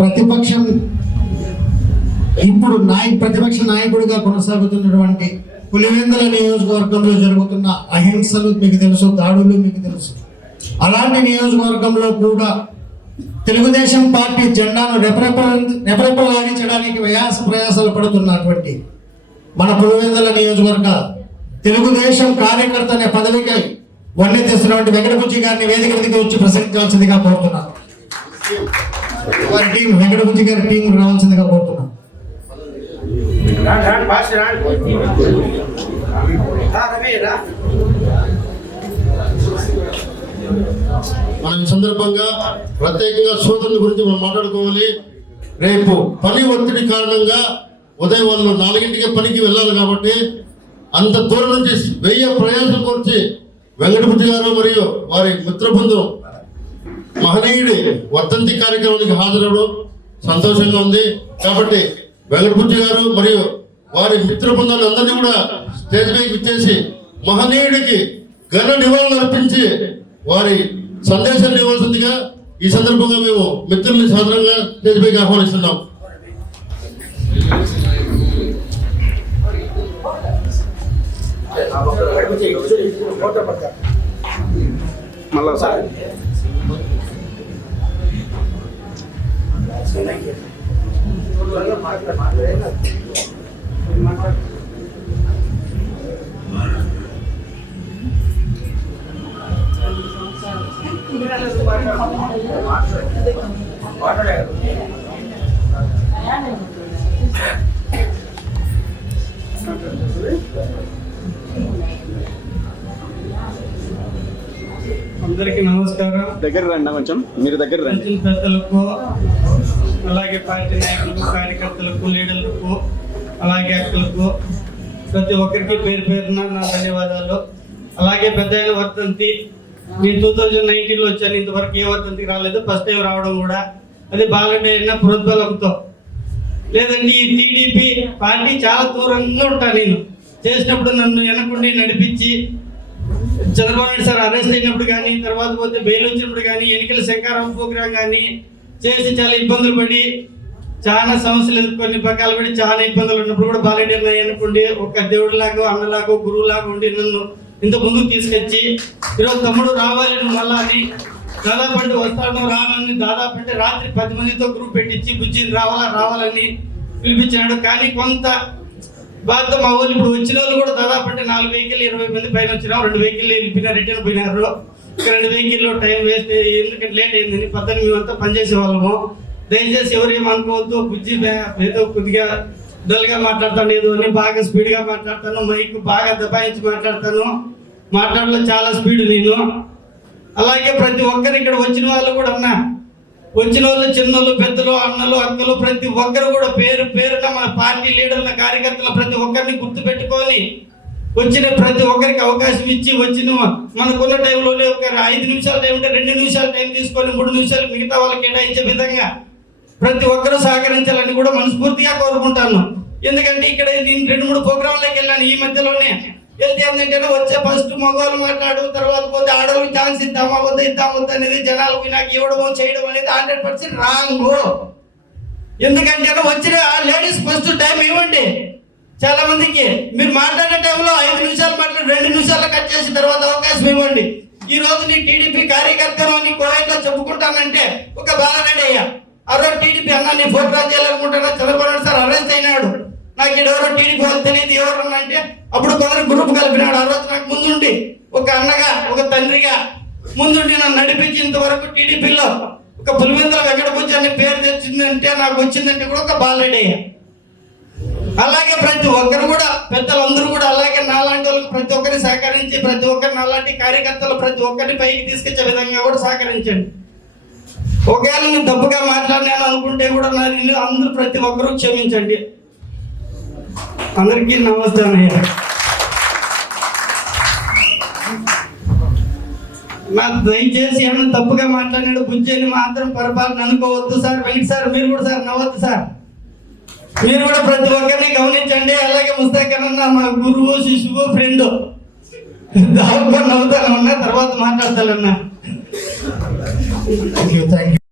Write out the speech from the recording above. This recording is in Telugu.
ప్రతిపక్షం ఇప్పుడు ప్రతిపక్ష నాయకుడిగా కొనసాగుతున్నటువంటి పులివెందుల నియోజకవర్గంలో జరుగుతున్న అహింసలు మీకు తెలుసు, దాడులు మీకు తెలుసు. అలాంటి నియోజకవర్గంలో కూడా తెలుగుదేశం పార్టీ జెండాను రెపరెపలాడించడానికి ప్రయాసాలు పడుతున్నటువంటి మన పులివెందుల నియోజకవర్గ తెలుగుదేశం కార్యకర్త అనే పదవికి వన్నె తెస్తున్నటువంటి వెంకటబుజ్జి గారిని వేదిక మీదకి వచ్చి ప్రసంగించాల్సిందిగా కోరుతున్నాను. వారి టీం, వెంకటబుజ్జి గారి టీం రావాల్సిందిగా కోరుతున్నాను. మనం ఈ సందర్భంగా ప్రత్యేకంగా సోదరుల గురించి మనం మాట్లాడుకోవాలి. రేపు పని ఒత్తిడి కారణంగా ఉదయం వాళ్ళు 4ంటికి పనికి వెళ్ళాలి కాబట్టి అంత దూరం నుంచి 1000 ప్రయాసం కూర్చి వెంకటబుజ్జి గారు మరియు వారి మిత్ర బృందం మహనీయుడి వర్ధంతి కార్యక్రమానికి హాజరవడం సంతోషంగా ఉంది. కాబట్టి వెంకటబుజ్జి గారు మరియు వారి మిత్ర బృందాన్ని అందరినీ కూడా స్టేజ్ పైకి ఇచ్చేసి మహనీయుడికి ఘన నివాళులు అర్పించి వారి సందేశాన్ని ఇవ్వాల్సిందిగా ఈ సందర్భంగా మేము మిత్రుల్ని సాధారణంగా స్టేజ్ పైకి ఆహ్వానిస్తున్నాం. మళ్ళా సార్ అందరికీ నమస్కారం. దగ్గర రండి, కొంచెం మీరు దగ్గర రండి. పెద్దలకు, అలాగే పార్టీ నాయకులకు, కార్యకర్తలకు, లీడర్లకు, అలాగే అక్కలకు, ప్రతి ఒక్కరికి పేరు పేరున నా ధన్యవాదాలు. అలాగే పెద్ద వర్ధంతి నేను 2019లో వచ్చాను. ఇంతవరకు ఏ వర్ధంతికి రాలేదు, ఫస్ట్ టైం రావడం కూడా. అది బాలరెడ్డి అయిన ప్రోద్బలంతో. లేదండి, ఈ టీడీపీ పార్టీ చాలా దూరంగా ఉంటాను. నేను చేసినప్పుడు నన్ను వెనకుండి నడిపించి చంద్రబాబు నాయుడు సార్ అరెస్ట్ అయినప్పుడు కానీ, తర్వాత పోతే బెయిల్ వచ్చినప్పుడు కానీ, ఎన్నికల శంకారం ప్రోగ్రాం కానీ చేసి చాలా ఇబ్బందులు పడి, చాలా సమస్యలు ఎదుర్కొని పక్కలు పడి, చాలా ఇబ్బందులు ఉన్నప్పుడు కూడా బాలరెడ్డి అనుకోండి ఒక దేవుడిలాగా, అన్నలాగా, గురువులాగా ఉండి నన్ను ఇంత ముందుకు తీసుకొచ్చి ఈరోజు తమ్ముడు రావాలి నువ్వు మళ్ళా అని దాదాపు అంటే వస్తాను రావాలని దాదాపు అంటే రాత్రి 10 మందితో గ్రూప్ పెట్టించి బుజ్జిని రావాలని పిలిపించాడు. కానీ కొంత బాధతో మా వాళ్ళు ఇప్పుడు వచ్చిన వాళ్ళు కూడా దాదాపు అంటే 4 వెహికల్ 20 మంది పైన వచ్చినాం. 2 వెహికల్ వెళ్ళిపోయినా రిటర్న్ పోయినారు. ఇంకా 2 వెహికల్లో టైం వేస్ట్, ఎందుకంటే లేట్ అయిందని పద్ధతి మేమంతా పనిచేసే వాళ్ళము. దయచేసి ఎవరేమనుకోవద్దు. బుజ్జి ఏదో కొద్దిగా డల్గా మాట్లాడతాను, ఏదో అని బాగా స్పీడ్గా మాట్లాడతాను, మైక్ బాగా దబాయించి మాట్లాడతాను. మాట్లాడలో చాలా స్పీడ్ నేను. అలాగే ప్రతి ఒక్కరు ఇక్కడ వచ్చిన వాళ్ళు కూడా అన్నా, వచ్చిన వాళ్ళు చిన్నలు, పెద్దలు, అన్నలు, అక్కలు ప్రతి ఒక్కరు కూడా పేరు పేరున మన పార్టీ లీడర్ల, కార్యకర్తల ప్రతి ఒక్కరిని గుర్తు పెట్టుకొని వచ్చిన ప్రతి ఒక్కరికి అవకాశం ఇచ్చి వచ్చిన మనకున్న టైంలోనే ఒక 5 నిమిషాల టైం ఉంటే 2 నిమిషాల టైం తీసుకొని 3 నిమిషాలు మిగతా వాళ్ళకి కేటాయించే విధంగా ప్రతి ఒక్కరూ సహకరించాలని కూడా మనస్ఫూర్తిగా కోరుకుంటాను. ఎందుకంటే ఇక్కడ నేను 2-3 ప్రోగ్రాంలోకి వెళ్ళాను ఈ మధ్యలోనే. వెళ్తే ఏంటంటే వచ్చే ఫస్ట్ మగవాళ్ళు మాట్లాడు, తర్వాత పోతే ఆడవాళ్ళకి ఛాన్స్ ఇద్దామా వద్దా అనేది జనాలకు నాకు ఇవ్వడమో చేయడం అనేది 100% రాంగ్. ఎందుకంటే వచ్చిన లేడీస్ ఫస్ట్ టైం ఇవ్వండి. చాలా మందికి మీరు మాట్లాడే టైంలో 5 నిమిషాలు మాట్లాడి 2 నిమిషాలు కట్ చేసిన తర్వాత అవకాశం ఇవ్వండి. ఈ రోజు నీ టీడీపీ కార్యకర్తను నీ కోయట్లో చెప్పుకుంటానంటే ఒక బాలరెడ్డి అయ్యా, ఆ రోజు టీడీపీ అన్నా నీ ప్రోగ్రామ్ చేయాలనుకుంటున్నా, చంద్రబాబు నాయుడు సార్ అరెస్ట్ అయినాడు, నాకు ఎవరో టీడీపీ వాళ్ళు తెలియదు ఎవరన్నా అంటే అప్పుడు కొందరు గ్రూప్ కలిపినాడు. ఆ రోజు నాకు ముందుండి ఒక అన్నగా, ఒక తండ్రిగా ముందుండి నన్ను నడిపించి ఇంతవరకు టీడీపీలో ఒక పులివెందుల వెంకటబుజ్జి అనే పేరు తెచ్చిందంటే, నాకు వచ్చిందంటే కూడా ఒక బాలరెడ్డి అయ్యా. అలాగే ప్రతి ఒక్కరు కూడా పెద్దలందరూ కూడా అలాగే నాలాంటి వాళ్ళకి ప్రతి ఒక్కరిని సహకరించి, ప్రతి ఒక్కరు నాలాంటి కార్యకర్తలు ప్రతి ఒక్కరిని పైకి తీసుకొచ్చే విధంగా కూడా సహకరించండి. ఒకవేళ నేను తప్పుగా మాట్లాడినాను అనుకుంటే కూడా నా అందరూ ప్రతి ఒక్కరూ క్షమించండి. అందరికీ నమస్కారం అయ్యా. నాకు దయచేసి ఏమన్నా తప్పుగా మాట్లాడినాడు బుజ్జి అని మాత్రం పొరపాటున అనుకోవద్దు సార్. వెంకట సార్ మీరు కూడా సార్ నవ్వద్దు సార్. మీరు కూడా ప్రతి ఒక్కరిని గమనించండి. అలాగే ముస్తాకర్ అన్న మా గురువు, శిశువు, ఫ్రెండ్ దావుగా నవ్వుతానన్నా, తర్వాత మాట్లాడతానన్నా. Thank you.